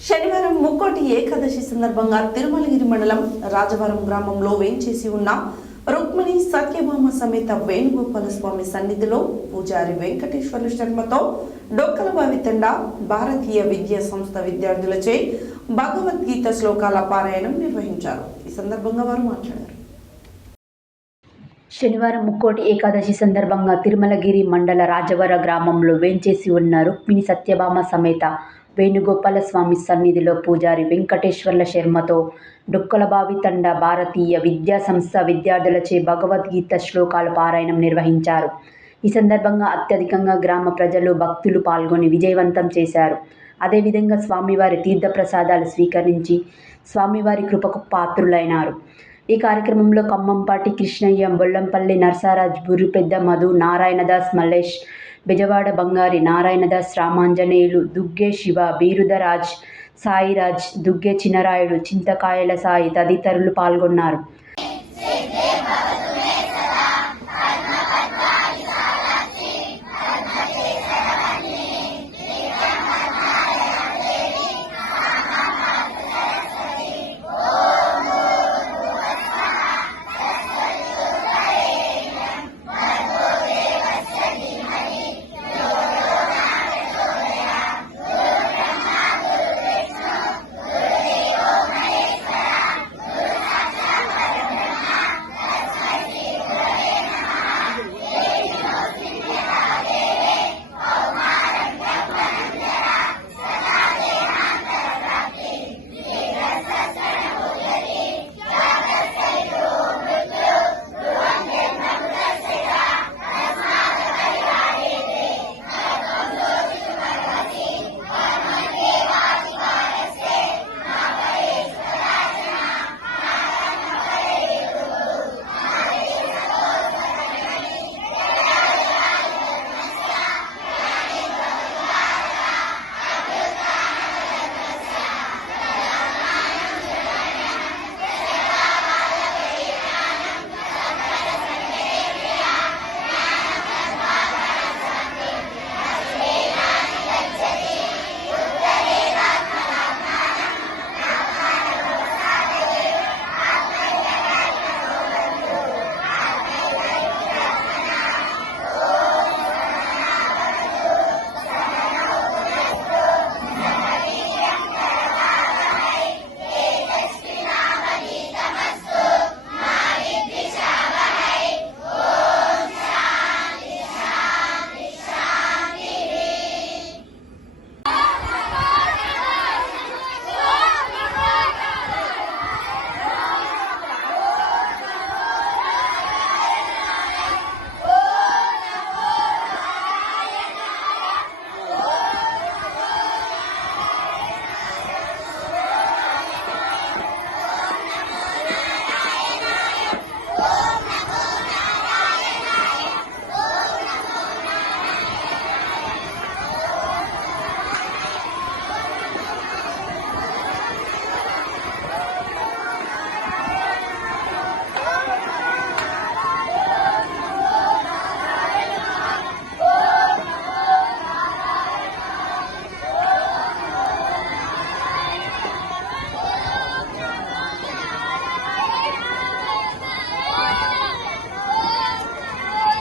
శనివారం ముక్కోటి ఏకాదశి సందర్భంగా తిరుమలగిరి మండలం రాజవరం గ్రామంలో వేంచేసి ఉన్న రుక్మిణి సత్యభామ సమేత వేణుగోపాల స్వామి సన్నిధిలో పూజారి వెంకటేశ్వర శర్మతో డొక్కలబావి బావితండ భారతీయ విద్యా సంస్థ విద్యార్థులచే భగవద్గీత శ్లోకాల పారాయణం నిర్వహించారు. ఈ సందర్భంగా వారు మాట్లాడారు. శనివారం ముక్కోటి ఏకాదశి సందర్భంగా తిరుమలగిరి మండల రాజవర గ్రామంలో వేంచేసి ఉన్న రుక్మిణి సత్యభామ సమేత వేణుగోపాల స్వామి సన్నిధిలో పూజారి వెంకటేశ్వర్ల శర్మతో డుక్కలబావి తండ భారతీయ విద్యా సంస్థ విద్యార్థులచే భగవద్గీత శ్లోకాల పారాయణం నిర్వహించారు. ఈ సందర్భంగా అత్యధికంగా గ్రామ ప్రజలు భక్తులు పాల్గొని విజయవంతం చేశారు. అదేవిధంగా స్వామివారి తీర్థప్రసాదాలు స్వీకరించి స్వామివారి కృపకు పాత్రులైనారు. ఈ కార్యక్రమంలో ఖమ్మంపాటి కృష్ణయ్య బొల్లంపల్లి నర్సారాజ్ బుర్రిపెద్ద మధు నారాయణదాస్ మల్లేష్ బెజవాడ బంగారి నారాయణదాస్ రామాంజనేయులు దుగ్గే శివ బీరుదరాజ్ సాయిరాజ్ దుగ్గే చినరాయుడు చింతకాయల సాయి తదితరులు పాల్గొన్నారు.